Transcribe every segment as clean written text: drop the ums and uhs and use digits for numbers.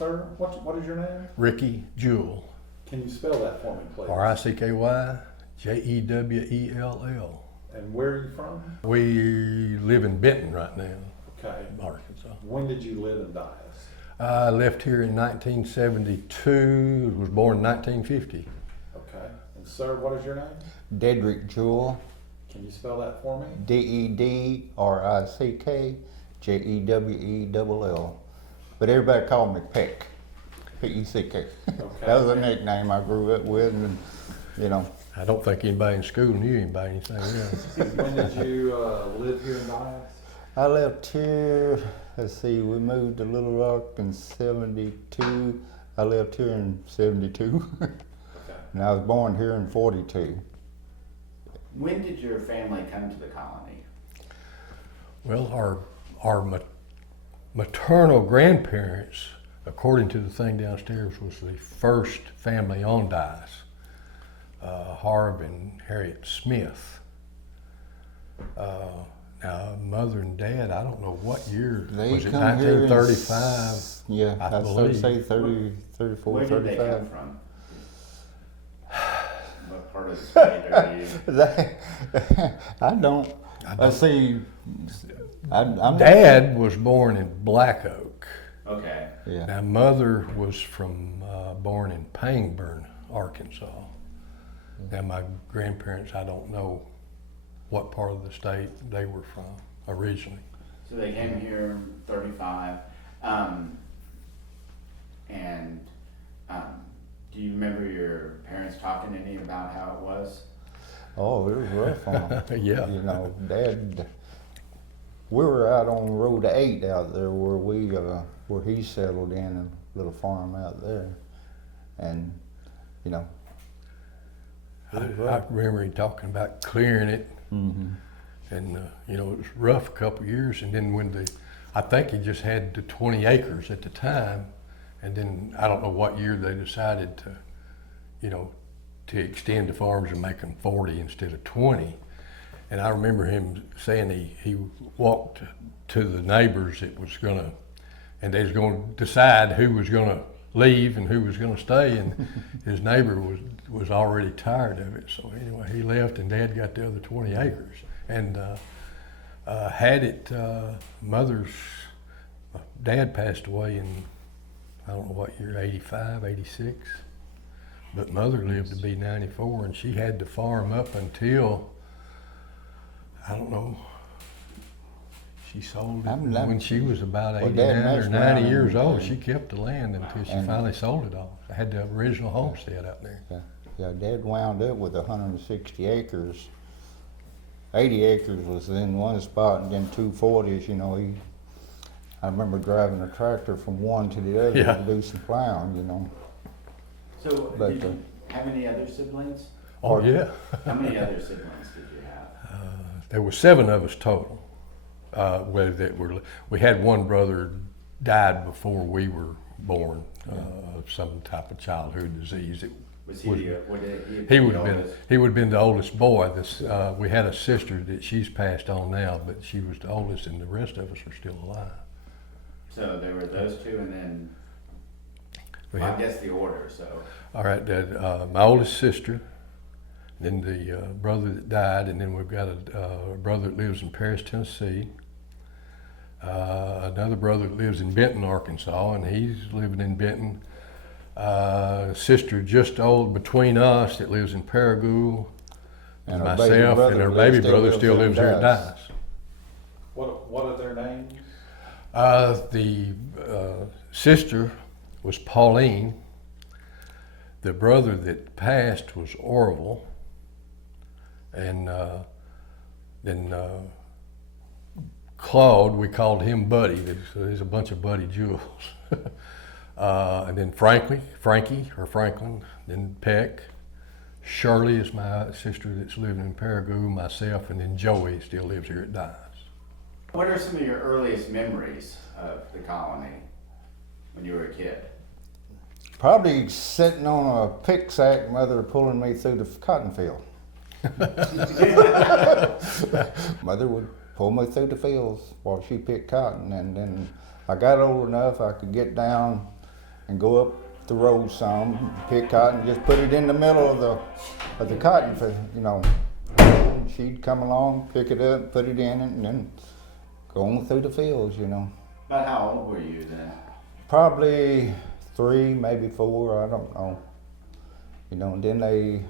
Sir, what is your name? Ricky Jewell. Can you spell that for me, please? Rickywjewell. And where are you from? We live in Benton right now, Okay. Arkansas. When did you live in Dias? I left here in 1972, was born in 1950. Okay. And sir, what is your name? Dedrick Jewell, Can you spell that for me? DedrickJewell. But everybody called me Peck, P-E-C-K. Okay. That was a nickname I grew up with, and you know. I don't think anybody in school knew him by anything else. When did you live here in Dias? I left here, let's see, we moved to Little Rock in 72. I left here in 72. Okay. And I was born here in 42. When did your family come to the colony? Well, our maternal grandparents, according to the thing downstairs, was the first family on Dias. Harv and Harriet Smith. Now, mother and dad, I don't know what year. They Was it come here in 1935? Yeah, I I was believe. say 30, 34, Where did 35. they come from? What part of the state are you? I don't. Let's see. I'm Dad was born in Black Oak. Okay. Yeah. Now, mother was born in Pangburn, Arkansas. Now, my grandparents, I don't know what part of the state they were from originally. So they came here in 35. Do you remember your parents talking to any about how it was? Oh, it was rough on them. Yeah. You know, Dad. We were out on Road 8 out there where he settled in a little farm out there, and you know. I remember him talking about clearing it, Mm-hmm. and it was rough a couple of years. And then I think he just had the 20 acres at the time, and then I don't know what year they decided to extend the farms and make them 40 instead of 20. And I remember him saying he walked to the neighbors and they was going to decide who was going to leave and who was going to stay, and his neighbor was already tired of it. So anyway, he left, and Dad got the other 20 acres, and Dad passed away in, I don't know what year, 85, 86, but Mother lived to be 94, and she had the farm up until, I don't know, she sold it when she was about 89 or 90 years old. She kept the land until she finally sold it all. I had the original homestead out there. Yeah, Dad wound up with 160 acres. 80 acres was in one spot, and then 240s. You know, I remember driving a tractor from one to the other to do some plowing. You know. So But, did you have any other siblings? Oh yeah. How many other siblings did you have? There were 7 of us total. We had one brother died before we were born of some type of childhood disease. He would have been the oldest boy. We had a sister that she's passed on now, but she was the oldest, and the rest of us are still alive. So there were those two, and then I guess the order. So all right, my oldest sister, then the brother that died, and then we've got a brother that lives in Paris, Tennessee. Another brother that lives in Benton, Arkansas, and he's living in Benton. Sister just old between us that lives in Paragould, and myself, and our baby brother still lives here at Dias. What are their names? The sister was Pauline. The brother that passed was Orville, and then Claude, we called him Buddy. There's a bunch of Buddy Jewels. And then Franklin, then Peck. Shirley is my sister that's living in Paragould, myself, and then Joey still lives here at Dias. what are some of your earliest memories of the colony when you were a kid? Probably sitting on a pick sack, Mother pulling me through the cotton field. Mother would pull me through the fields while she picked cotton, and then I got old enough I could get down and go up the road some, pick cotton, just put it in the middle of the cotton, you know. She'd come along, pick it up, put it in it, and then go on through the fields, you know. About how old were you then? Probably 3, maybe 4, I don't know. You know, and then they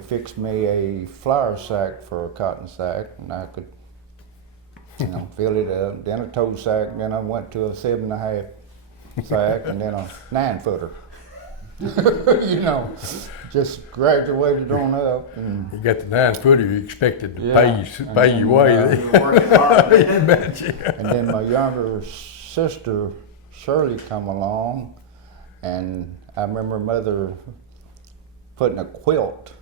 fixed me a flour sack for a cotton sack, and I could, you know, fill it up. Then a toe sack, then I went to a 7.5 sack, and then a 9-footer. You know, just graduated on up. And You got the 9-footer, you expected to Yeah. pay your way. You were working hard You then. bet you. And then my younger sister, Shirley, come along, and I remember mother putting a quilt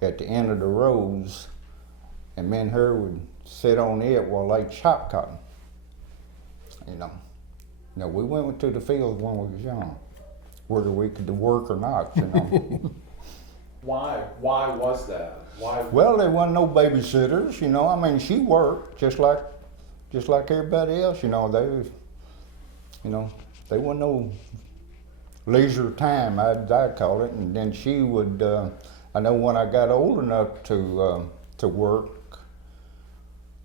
at the end of the rows, and me and her would sit on it while they chopped cotton. You know. Now, we went to the fields when we was young, whether we could work or not, you know. Why was that? Why? Well, there wasn't no babysitters, you know. I mean, she worked just like everybody else, you know. They wasn't no leisure time, I'd call it. And then she would. I know when I got old enough to work,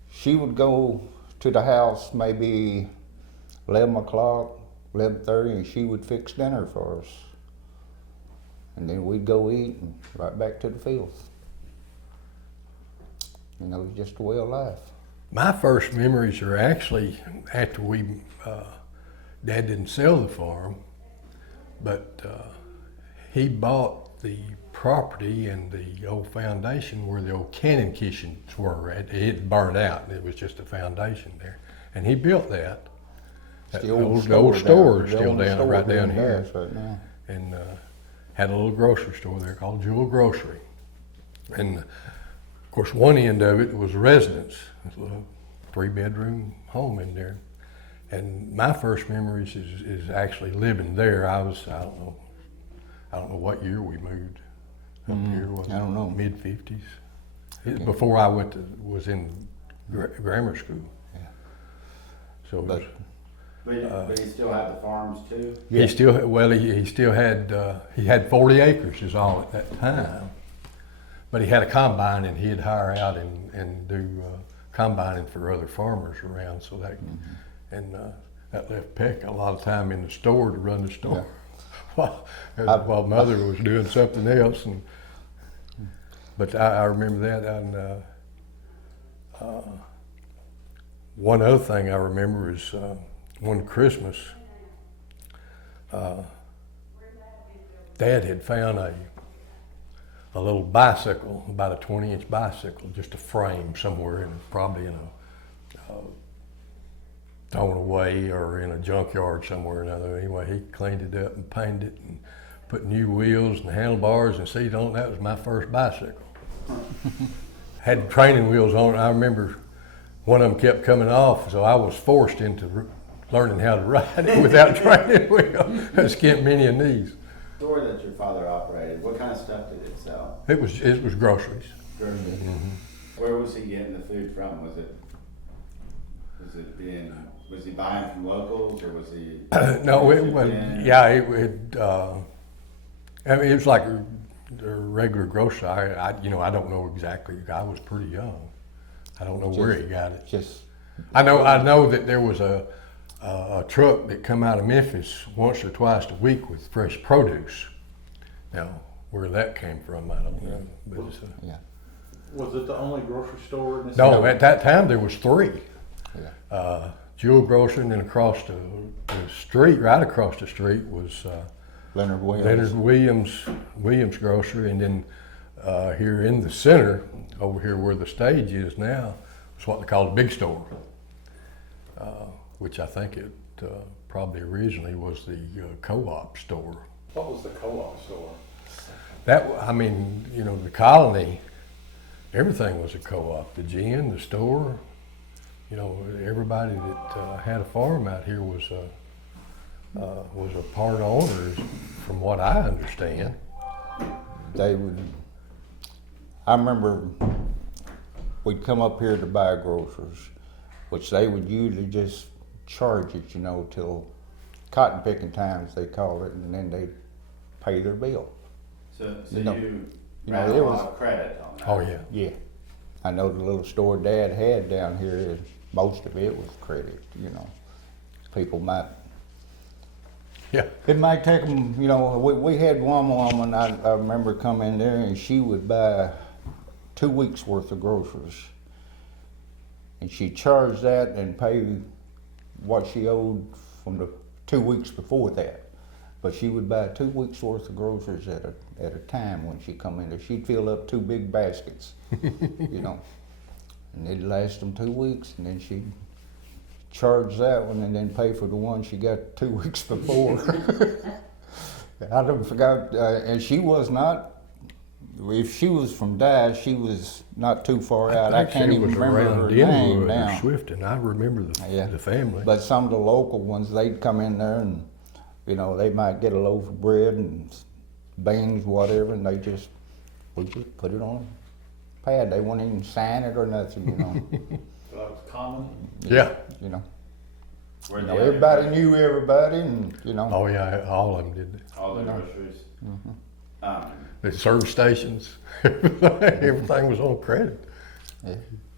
she would go to the house maybe 11 o'clock, 11:30, and she would fix dinner for us. And then we'd go eat and right back to the fields. You know, it's just the way of life. My first memories are actually after Dad didn't sell the farm, but he bought the property and the old foundation where the old cannon kitchens were. It had burned out, and it was just a foundation there. And he built that. It's The old store is still down, right down here. Right now. And had a little grocery store there called Jewell Grocery. And of course, one end of it was a residence, a little 3-bedroom home in there. And my first memories is actually living there. I don't know what year we moved up here. I don't know. Mid-50s. Before I was in grammar school. Yeah. So it But- was, But you still have the farms too? Yeah. he still had 40 acres is all at that time. But he had a combine, and he'd hire out and do combining for other farmers around. So that that left Peck a lot of time in the store to run the store, while Mother was doing something else. But I remember that. And one other thing I remember is one Christmas, Dad had found a little bicycle, about a 20-inch bicycle, just a frame somewhere, and probably in a thrown away or in a junkyard somewhere or another. Anyway, he cleaned it up and painted it and put new wheels and handlebars and seat on it. That was my first bicycle. Had training wheels on it. I remember one of them kept coming off, so I was forced into learning how to ride it without training wheels. It skint many a knees. The store that your father operated, what kind of stuff did it sell? It was groceries. Groceries. Where was he getting the food from? Was he buying from locals, or was he? No, it was, yeah, I mean, it was like a regular grocery. I don't know exactly. I was pretty young. I don't know where he got it. Just I know that there was a truck that come out of Memphis once or twice a week with fresh produce. Now, where that came from, I don't know. But it's yeah. Was it the only grocery store in this no, area? at that time there was 3. Yeah. Jewell Grocery, and then across the street, right across the street, was Leonard Williams. Leonard Williams Grocery, and then here in the center, over here where the stage is now, is what they call the big store, which I think it probably originally was the co-op store. What was the co-op store? The colony, everything was a co-op. The gin, the store, everybody that had a farm out here was a part owner, from what I understand. I remember we'd come up here to buy groceries, which they would usually just charge it, till cotton picking times, they call it, and then they pay their bill. So You know, you you ran know, a it lot was- of credit on that. Oh, yeah. Yeah. I know the little store Dad had down here, most of it was credit, you know. People might, Yeah. it might take them, you know, we had one woman, I remember come in there and she would buy 2 weeks worth of groceries. And she charged that and pay what she owed from the 2 weeks before that. But she would buy 2 weeks worth of groceries at a time when she come in there. She'd fill up 2 big baskets, you know. And it'd last them 2 weeks, and then she'd charge that one and then pay for the one she got 2 weeks before. I never forgot, and she was not, if she was from Dye, she was not too far out. I think can't she even was remember her around name Denwood or now. Swifton. I remember the family. But some of the local ones, they'd come in there and, you know, they might get a loaf of bread and beans, whatever, and we just put it on a pad. They wouldn't even sign it or nothing, you know. So that was common. Yeah. You know. Where You the know, other everybody credit- knew everybody, and you know. Oh, yeah, all of them did. all the groceries. The service stations, everything was on credit. Yeah.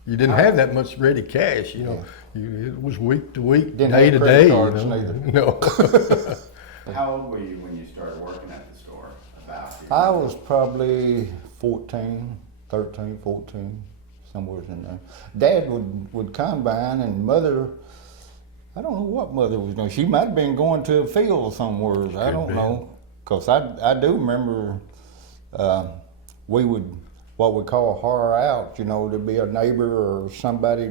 You didn't have that much ready cash, you know. It was week to week, Didn't day have to credit day. cards you know? neither. No. How old were you when you started working at the store? About? I was probably 14, 13, 14, somewhere in there. Dad would combine, and Mother, I don't know what Mother was doing. She might have been going to a field somewhere. I Could don't be. know. Because I do remember we would, what we call hire out, you know, there'd be a neighbor or somebody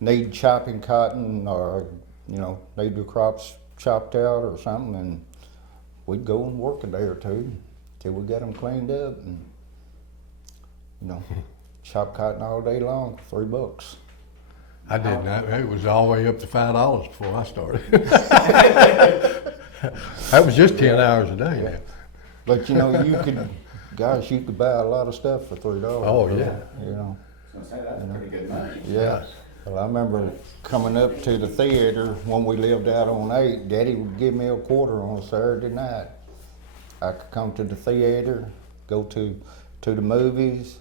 need chopping cotton or, you know, need their crops chopped out or something, and we'd go and work a day or two till we got them cleaned up and, you know, chop cotton all day long for $3. I did not. It was all the way up to $5 before I started. That was just 10 hours a day now. But, you know, you could, gosh, you could buy a lot of stuff for $3. Oh, yeah. You know. I was gonna say, that's pretty good money. Yeah. Well, I remember coming up to the theater when we lived out on 8. Daddy would give me a quarter on a Saturday night. I could come to the theater, go to the movies,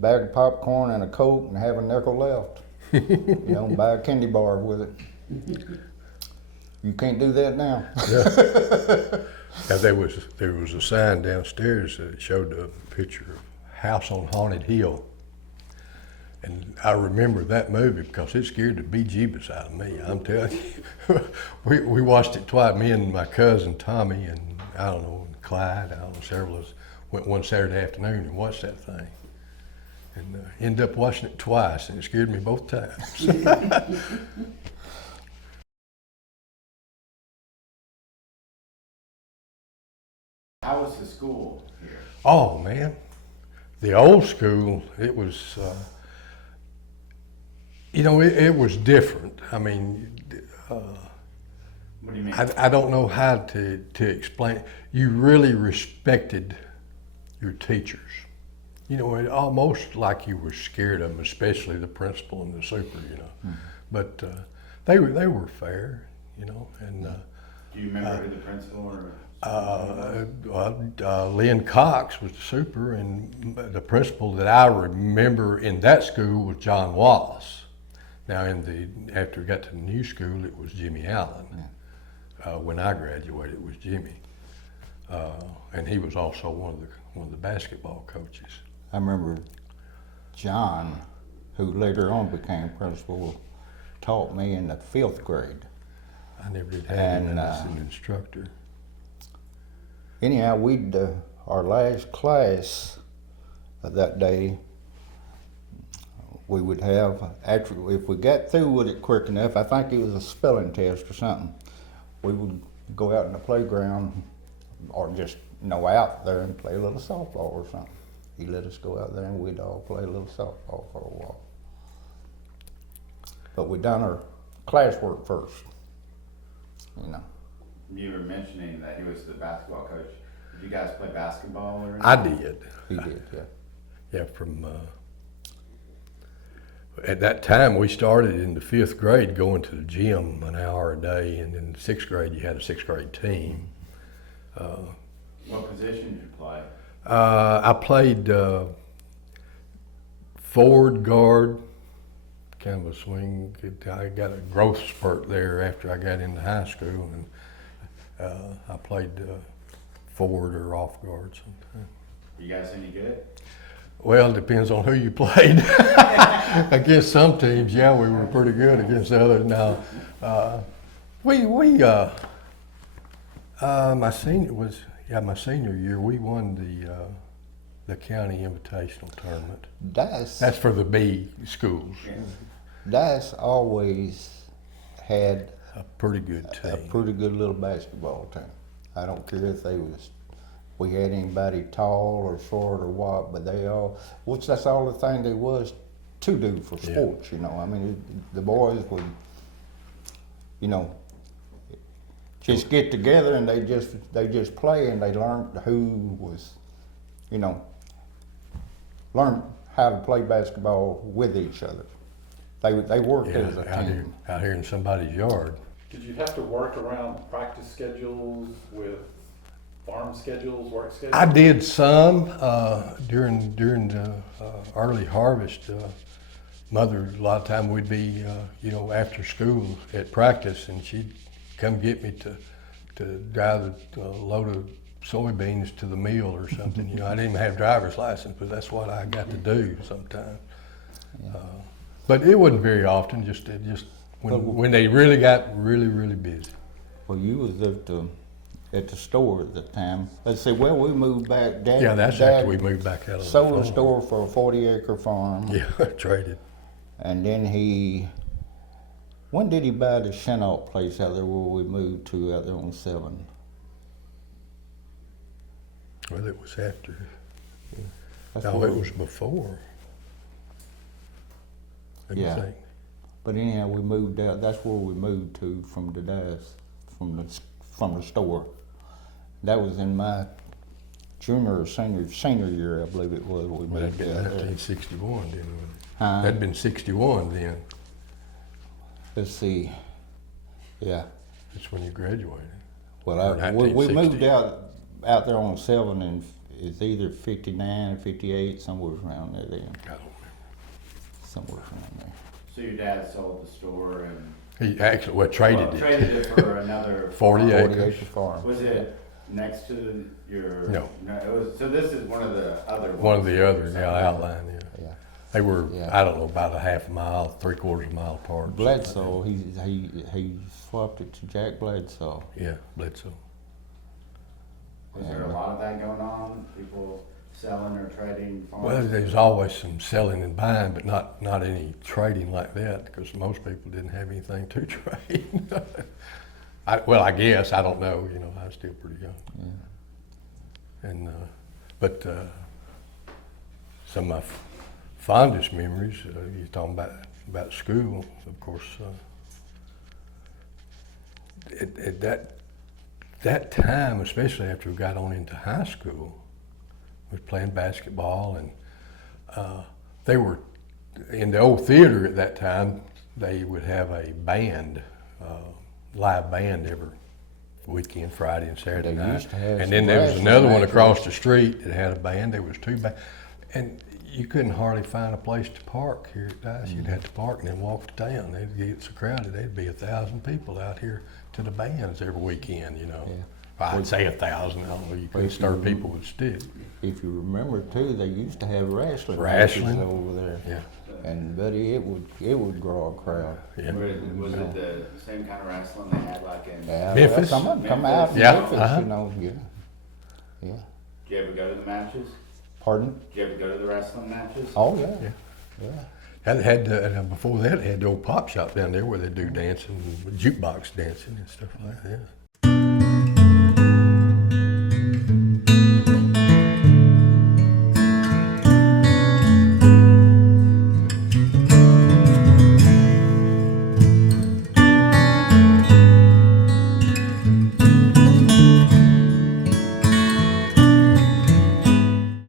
bag of popcorn and a Coke, and have a nickel left. You know, buy a candy bar with it. You can't do that now. Now, there was a sign downstairs that showed a picture of House on Haunted Hill. And I remember that movie because it scared the bejeebus out of me, I'm telling you. we watched it twice, me and my cousin Tommy and I don't know, Clyde, I don't know, several of us went one Saturday afternoon and watched that thing. And ended up watching it twice and it scared me both times. How was the school here? Oh man, the old school, it was, you know, it was different. I mean, What do you mean? I don't know how to explain. You really respected your teachers. You know, it almost like you were scared of them, especially the principal and the super. You know, but they were fair. You know, and Do you remember who the principal or? Lynn Cox was the super, and the principal that I remember in that school was John Wallace. Now, after we got to the new school, it was Jimmy Allen. When I graduated, it was Jimmy, and he was also one of the basketball coaches. I remember John, who later on became principal, taught me in the 5th grade. I never did have him And, as an instructor. Anyhow, our last class of that day, we would have, actually, if we got through with it quick enough, I think it was a spelling test or something, we would go out in the playground or just, you know, out there and play a little softball or something. He let us go out there and we'd all play a little softball for a while. But we done our classwork first, you know. You were mentioning that he was the basketball coach. Did you guys play basketball or anything? I did. He did, yeah. Yeah, from At that time, we started in the 5th grade going to the gym an hour a day, and in 6th grade, you had a 6th grade team. What position did you play? I played forward guard, kind of a swing. I got a growth spurt there after I got into high school, and I played forward or off guard sometimes. You guys any good? Well, it depends on who you played. Against some teams, yeah, we were pretty good. Against others, no. My senior year, we won the county invitational tournament. That's for the B schools. Yeah. Dice always had A pretty good a team. pretty good little basketball team. I don't care if we had anybody tall or short or what, but which that's all the thing there was to do for Yeah. sports, you know. I mean, the boys would, you know, just get together and they just play, and they learned who was, you know, learn how to play basketball with each other. They worked as a team. Out here in somebody's yard. Did you have to work around practice schedules with farm schedules, work schedules? I did some during the early harvest. Mother, a lot of time we'd be, after school at practice, and she'd come get me to drive a load of soybeans to the mill or something. You know, I didn't even have a driver's license, but that's what I got to do sometimes. But it wasn't very often. Just when they really got really busy. Well, you was at the store at the time. Let's see, well, we moved back. Dad, Yeah, that's Dad after we moved back out of the sold the farm. store for a 40-acre farm. Yeah, traded. And then when did he buy the Chenault place out there where we moved to out there on 7? Well, it was after. That's No, where- it was before. Let me Yeah. think. But anyhow, we moved out. That's where we moved to from the dice, from the store. That was in my junior or senior year, I believe it was. We Well, that'd moved been out there. 1961, didn't it? Huh? That'd been 61 then. Let's see. Yeah. That's when you graduated. Well, Or we 1960. moved out there on 7, and it's either 59 or 58, somewhere around there then. I don't remember. Somewhere around there. So your dad sold the store and He actually, traded well, it. traded it for another 40 farm. acres. 40-acre farm. Was it next to your? No. It was. So this is one of the other ones. One of the others, yeah, outline, yeah. Yeah. They were, Yeah. I don't know, about a half a mile, 3/4 mile apart. Bledsoe, he swapped it to Jack Bledsoe. Yeah, Bledsoe. Was there a lot of that going on? People selling or trading farms? Well, there's always some selling and buying, but not any trading like that, because most people didn't have anything to trade. I guess, I don't know, I was still pretty young. Yeah. And, but some of my fondest memories, you're talking about school, of course, at that time, especially after we got on into high school, was playing basketball, and they were in the old theater at that time. They would have a band, live band every weekend, Friday and Saturday They night. used to have And some then there was wrestling another one matches. across the street that had a band. There was 2 bands, and you couldn't hardly find a place to park here at Dice. You'd have to park and then walk to town. They'd get so crowded. There'd be 1,000 people out here to the bands every weekend. Yeah. I'd say 1,000. I don't know. You couldn't stir people with sticks. If you remember too, they used to have wrestling Wrestling. matches over there. Yeah, And buddy, it would draw a crowd. yeah. Was it the same kind of wrestling they had like in? Yeah, Memphis? some of them come out in Yeah, Memphis, uh-huh. Yeah. Did you ever go to the matches? Pardon? Did you ever go to the wrestling matches? Oh yeah. Yeah. Yeah. Before that, they had the old pop shop down there where they do dancing, jukebox dancing and stuff like that.